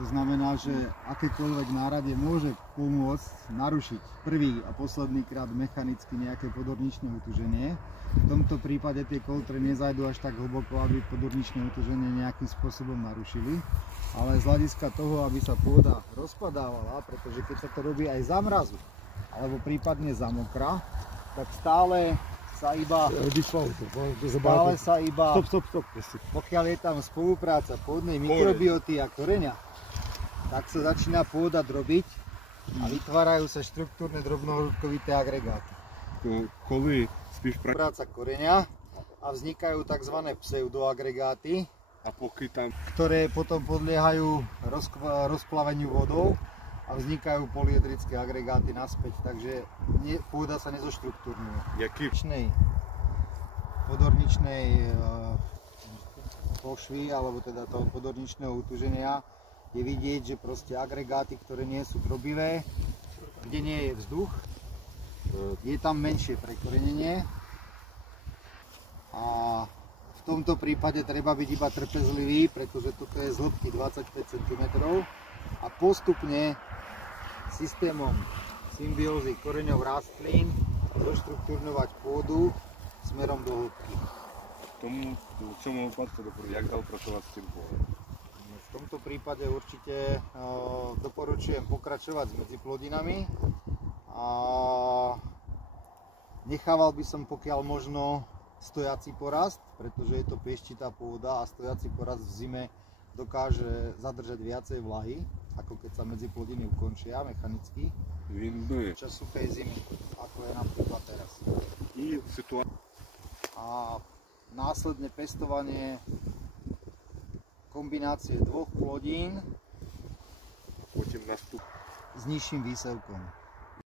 To znamená, že akékoľvek náradie môže pomôcť narušiť prvý a posledný krát mechanicky nejaké podorničné utuženie. V tomto prípade tie koltre nezajdu až tak hlboko, aby podorničné utuženie nejakým spôsobom narušili. Ale z hľadiska toho, aby sa pôda rozpadávala, pretože keď sa to robí aj za mrazu, alebo prípadne za mokra, tak stále sa iba, pokiaľ je tam spolupráca pôdnej mikrobioty a koreňa, tak sa začína pôda drobiť a vytvárajú sa štruktúrne drobnohĺbkovité agregáty. Spolupráca koreňa a vznikajú tzv. Pseudoagregáty, ktoré potom podliehajú rozplaveniu vodou a vznikajú polyedrické agregáty naspäť, takže pôda sa nezoštruktúrňuje. Podorničnej pošvy, alebo teda toho podorničného utuženia je vidieť, že proste agregáty, ktoré nie sú drobivé, kde nie je vzduch, je tam menšie prekorenenie a v tomto prípade treba byť iba trpezlivý, pretože toto je z hĺbky 25 cm a postupne systémom symbiózy koreňov rastlín zoštruktúrňovať pôdu smerom do hĺbky. Čomu oplatku doporučujem, jak dal pracovať s tým pôdom? V tomto prípade určite doporučujem pokračovať s medziplodinami a nechával by som pokiaľ možno stojací porast, pretože je to pieštitá pôda a stojací porast v zime dokáže zadržať viacej vlahy, ako keď sa medziplodiny ukončia mechanicky počas suchej zimy, ako je napríklad teraz. A následne pestovanie kombinácie dvoch plodín s nižším výsevkom.